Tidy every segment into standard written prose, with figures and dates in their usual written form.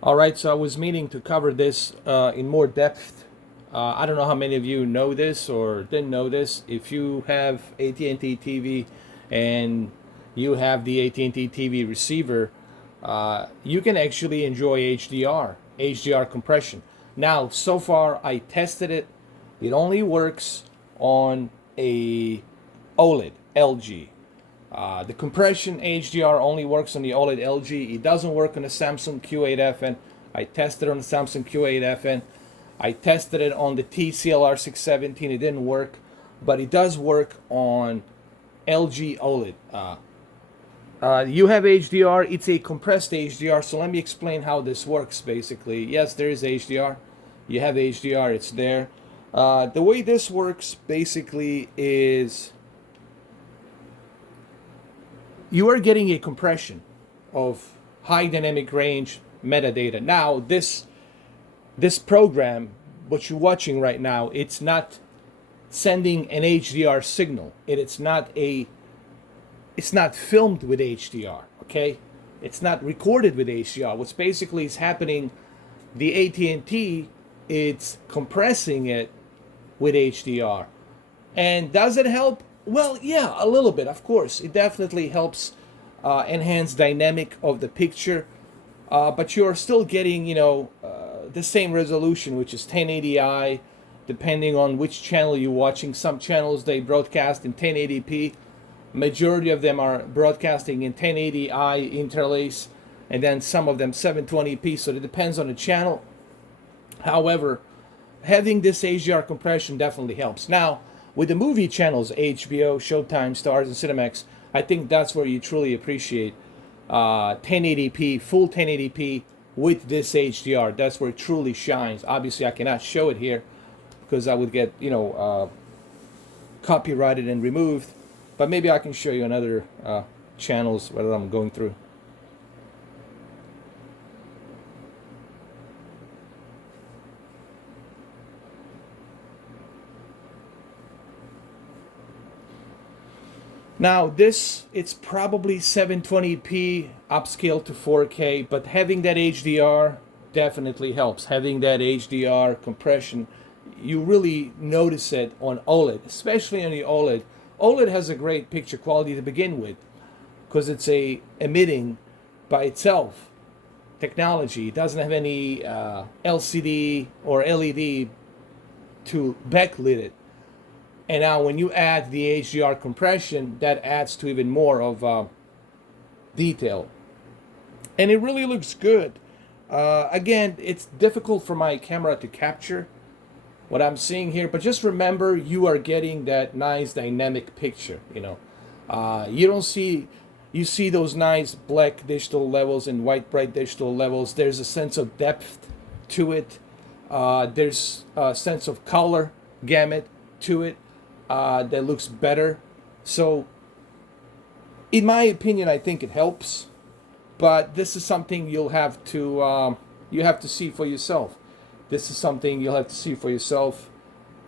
All right, so I was meaning to cover this in more depth. I don't know how many of you know this or didn't know this. If you have AT&T TV and you have the AT&T TV receiver, you can actually enjoy HDR compression. Now, so far I tested it. It only works on a OLED LG. The compression HDR only works on the OLED LG. It doesn't work on the Samsung Q8FN. I tested it on the Samsung Q8FN. I tested it on the TCLR 617. It didn't work, but it does work on LG OLED. You have HDR. It's a compressed HDR. So let me explain how this works. Basically, yes, there is HDR. You have HDR. It's there. The way this works basically is you are getting a compression of high dynamic range metadata. Now, this program, what you're watching right now, it's not sending an HDR signal. It's not filmed with HDR. Okay, it's not recorded with HDR. What's basically is happening, the AT&T, it's compressing it with HDR. And does it help? Well, yeah, a little bit, of course. It definitely helps enhance dynamic of the picture, but you're still getting, the same resolution, which is 1080i, depending on which channel you're watching. Some channels, they broadcast in 1080p. Majority of them are broadcasting in 1080i interlace, and then some of them 720p, so it depends on the channel. However, having this HDR compression definitely helps. Now, with the movie channels, HBO, Showtime, Stars, and Cinemax, I think that's where you truly appreciate 1080p, full 1080p with this HDR. That's where it truly shines. Obviously, I cannot show it here because I would get, copyrighted and removed. But maybe I can show you another channels that I'm going through. Now this, it's probably 720p upscale to 4K, but having that HDR definitely helps. Having that HDR compression, you really notice it on OLED, especially on the OLED. OLED has a great picture quality to begin with because it's a emitting by itself technology. It doesn't have any LCD or LED to backlit it. And now when you add the HDR compression, that adds to even more of detail. And it really looks good. Again, it's difficult for my camera to capture what I'm seeing here, but just remember you are getting that nice dynamic picture, You don't see, you see those nice black digital levels and white bright digital levels. There's a sense of depth to it. There's a sense of color gamut to it that looks better. So, in my opinion, I think it helps. But this is something you have to see for yourself. This is something you'll have to see for yourself.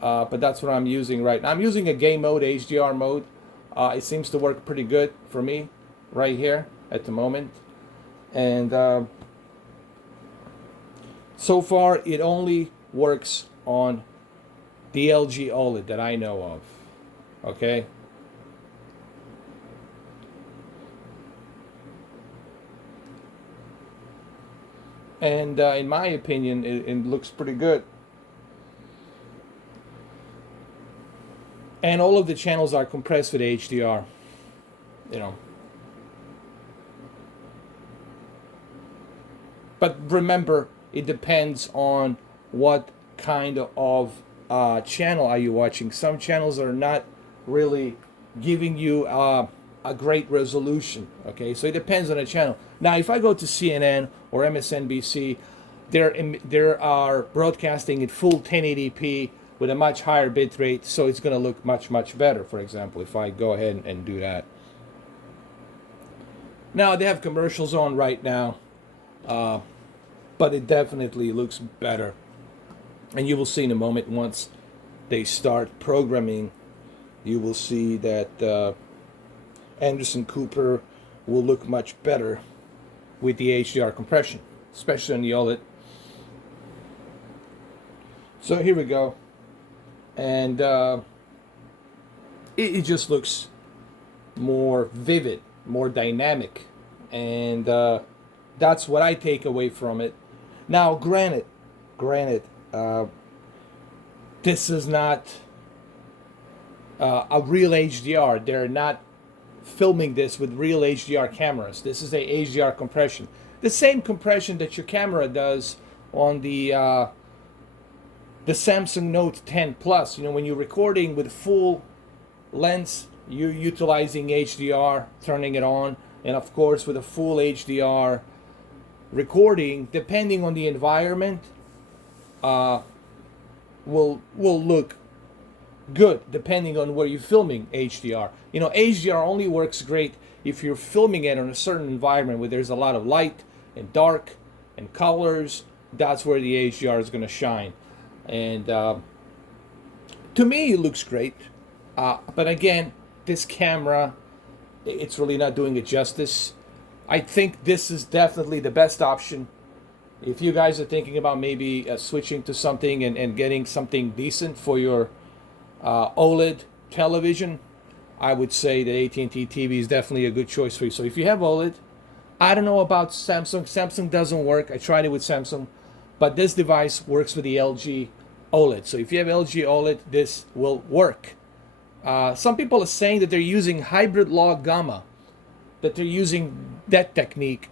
But that's what I'm using right now. I'm using a game mode, HDR mode. It seems to work pretty good for me right here at the moment. And so far, it only works on the LG OLED that I know of. Okay? And in my opinion, it looks pretty good. And all of the channels are compressed with HDR. You know. But remember, it depends on what kind of channel are you watching. Some channels are not really giving you a great resolution. Okay, so it depends on the channel. Now, if I go to CNN or MSNBC, they are broadcasting in full 1080p with a much higher bit rate, so it's going to look much better. For example, if I go ahead and do that. Now they have commercials on right now, but it definitely looks better, and you will see in a moment once they start programming. You will see that Anderson Cooper will look much better with the HDR compression. especially on the OLED. So here we go, and it just looks more vivid, more dynamic, and that's what I take away from it. Now, granted, this is not a real HDR. They're not filming this with real HDR cameras. This is a HDR compression, the same compression that your camera does on the Samsung Note 10 Plus. You know, when you're recording with full lens, you're utilizing HDR, turning it on, and of course with a full HDR recording, depending on the environment, will look good depending on where you're filming HDR. You know, HDR only works great if you're filming it in a certain environment where there's a lot of light and dark and colors. That's where the HDR is going to shine. And to me, it looks great. But again, this camera, it's really not doing it justice. I think this is definitely the best option. If you guys are thinking about maybe switching to something and getting something decent for your OLED television, I would say that At&t TV is definitely a good choice for you. So if you have OLED, I don't know about Samsung. Samsung doesn't work. I tried it with Samsung, but this device works with the LG OLED. So if you have LG OLED, this will work. Some people are saying that they're using hybrid log gamma, that they're using that technique.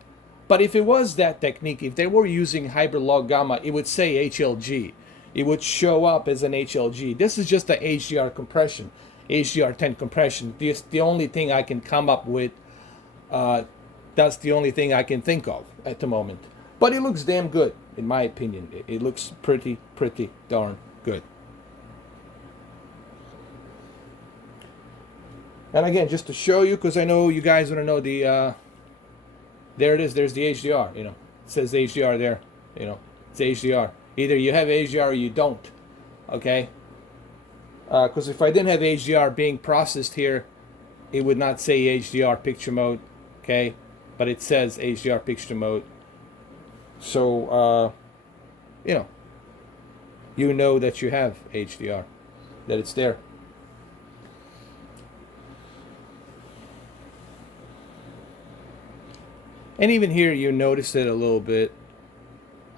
But if it was that technique, if they were using hybrid log gamma, it would say HLG. It would show up as an HLG. This is just the HDR compression, HDR10 compression. This the only thing I can come up with. That's the only thing I can think of at the moment. But it looks damn good, in my opinion. It looks pretty darn good. And again, just to show you, because I know you guys want to know the, there it is, there's the HDR, you know. It says HDR there, you know, it's HDR. Either you have HDR or you don't, okay? Because if I didn't have HDR being processed here, it would not say HDR picture mode, okay? But it says HDR picture mode. So, you know that you have HDR, that it's there. And even here, you notice it a little bit,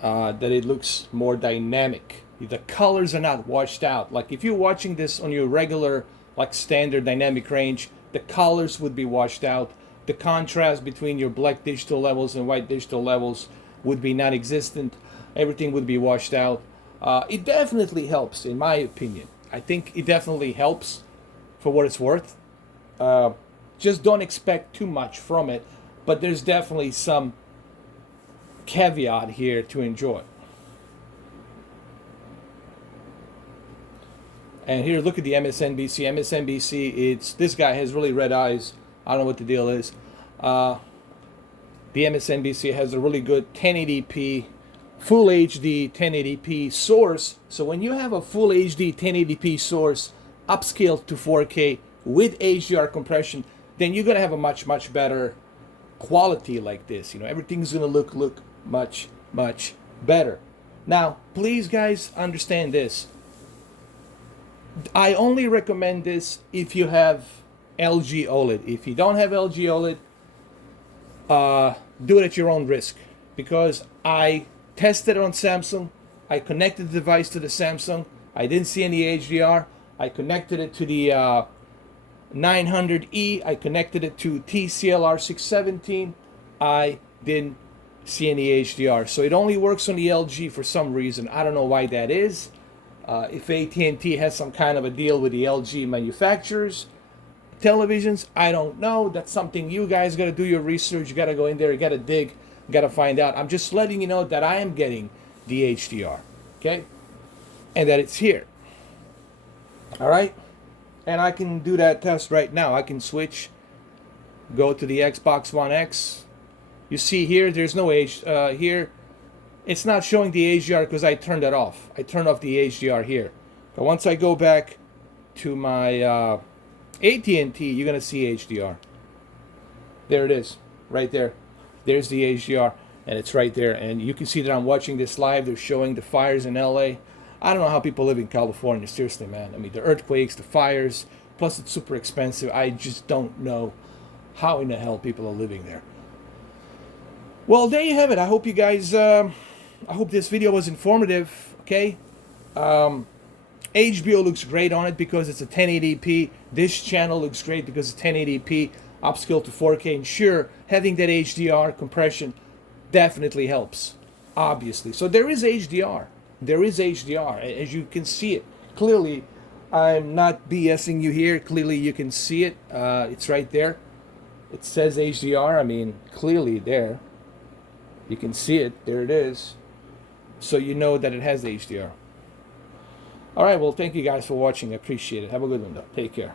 that it looks more dynamic. The colors are not washed out. Like if you're watching this on your regular, like standard dynamic range, the colors would be washed out. The contrast between your black digital levels and white digital levels would be non-existent. Everything would be washed out. It definitely helps, in my opinion. I think it definitely helps for what it's worth. Just don't expect too much from it. But there's definitely some caveat here to enjoy. And here, look at the MSNBC. MSNBC, this guy has really red eyes. I don't know what the deal is. The MSNBC has a really good 1080p, full HD 1080p source. So when you have a full HD 1080p source, upscaled to 4K with HDR compression, then you're gonna have a much better quality like this. You know, everything's gonna look much better. Now, please guys understand this. I only recommend this if you have LG OLED. If you don't have LG OLED, do it at your own risk, because I tested it on Samsung. I connected the device to the Samsung. I didn't see any HDR. I connected it to the 900E. I connected it to TCLR 617. I didn't see any HDR. So it only works on the LG for some reason. I don't know why that is. If At&t has some kind of a deal with the LG manufacturers, televisions, I don't know. That's something you guys got to do your research. You got to go in there. You got to dig. You got to find out. I'm just letting you know that I am getting the HDR, okay? And that it's here. All right? And I can do that test right now. I can switch, go to the Xbox One X. You see here, there's no here. It's not showing the HDR because I turned it off. I turned off the HDR here. But once I go back to my At&t, you're going to see HDR. There it is, right there. There's the HDR. and it's right there. And you can see that I'm watching this live. They're showing the fires in LA. I don't know how people live in California, seriously, man. I mean, the earthquakes, the fires, plus it's super expensive. I just don't know how in the hell people are living there. Well, there you have it. I hope you guys, I hope this video was informative, okay? HBO looks great on it because it's a 1080p. This channel looks great because it's 1080p, upscale to 4K. And sure, having that HDR compression definitely helps, obviously. So there is HDR. There is HDR, as you can see it. Clearly, I'm not BSing you here. Clearly, you can see it. It's right there. It says HDR. I mean, clearly there. You can see it. There it is. So you know that it has HDR. All right, well, thank you guys for watching. I appreciate it. Have a good one, though. Take care.